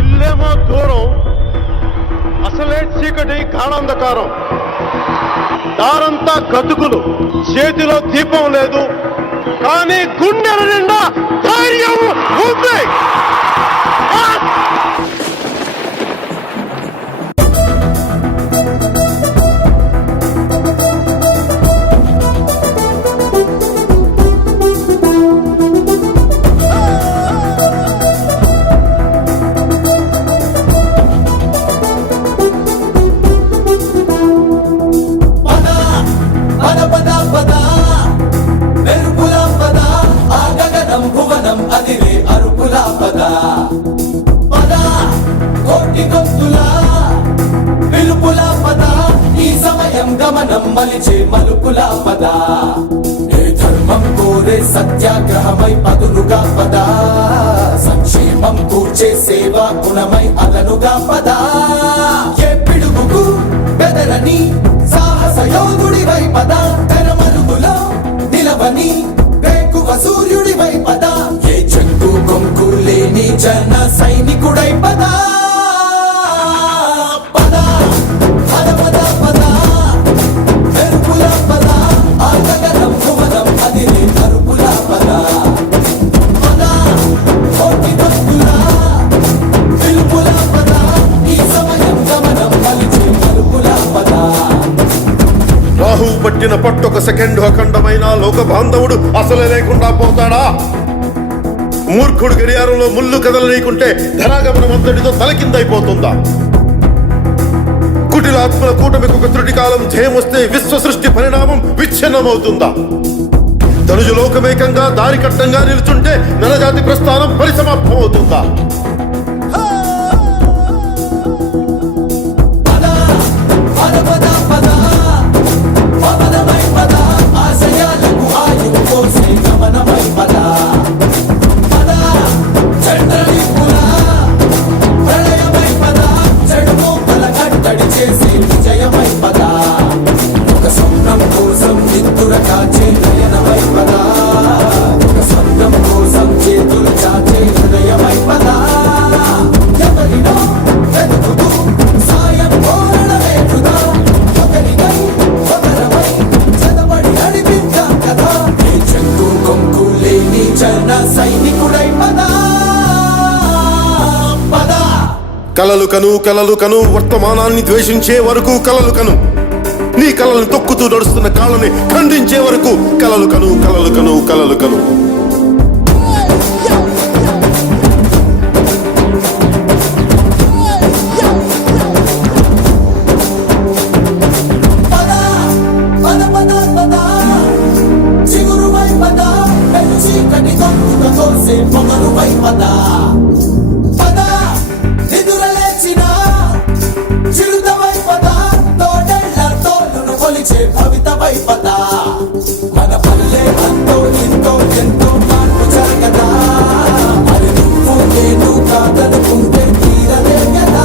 ఇల్లేమో దూరం, అసలే చీకటి గాఢాంధకారం, దారంతా గతుకులు, చేతిలో దీపం లేదు, కానీ గుండెల నిండా ధైర్యం ఉంది. గమనం మలిచే మలుపుల పద, ఏ ధర్మం కోరే సత్యాగ్రహమై పదులుగా పద, సంక్షేమం కూర్చే సేవా గుణమై అదనుగా పద, ఏ పిడుగుకు బెదరని సాహస యోధుడివై పద, తెరమరుగులో నిలవని వేకువ సూర్యుడివై పద, ఏ చెక్కు కొంకు లేని జన సైనికుడై పద. రాహు పట్టిన పట్టొక సెకండ్ అఖండమైన లోక బాంధవుడు అసలే లేకుండా పోతాడా? మూర్ఖుడు గడియారంలో ముళ్ళు కదలనీకుంటే ధనాగమనం అంతటితో తలకిందైపోతుందా? కుటిలాత్మల కూటమికి ఒక త్రుటి కాలం జయమొస్తే విశ్వ సృష్టి పరిణామం విచ్ఛిన్నమవుతుందా? ధనుజు లోకమేకంగా దారి కట్టంగా నిలుచుంటే నరజాతి ప్రస్థానం పరిసమాప్తం అవుతుందా? కలలు కను కలలు కను, వర్తమానాన్ని ద్వేషించే వరకు కలలు కను, నీ కలలను తొక్కుతూ నడుస్తున్న కాళ్ళని ఖండించే వరకు కలలు కను కలలు కను కలలు కను. మన పల్లె అంతో ఎంతో ఎంతో మార్పు జరగదా, మరి నువ్వు నేను కాదనుకుంటే తీరలే కదా.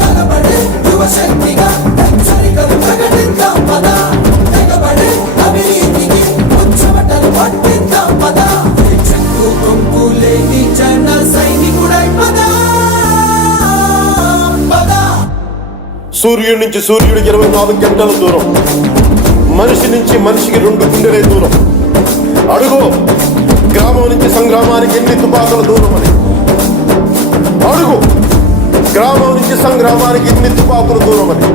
కనబడే యువశక్తిగా హెచ్చరికలు ప్రకటిద్దాం పద, తెగబడే అవినీతికి ఉచ్చమటలు పట్టిద్దాం పద, చెక్కు కొంపు లేని జన సైనికుడై పద. సూర్యుడి నుంచి సూర్యుడికి 24 గంటల దూరం, మనిషి నుంచి మనిషికి 2 గుండెలే దూరం. అడుగు గ్రామం నుంచి సంగ్రామానికి ఎన్ని తుపాకుల దూరం అని. అడుగు గ్రామం నుంచి సంగ్రామానికి ఎన్ని తుపాకుల దూరం అని.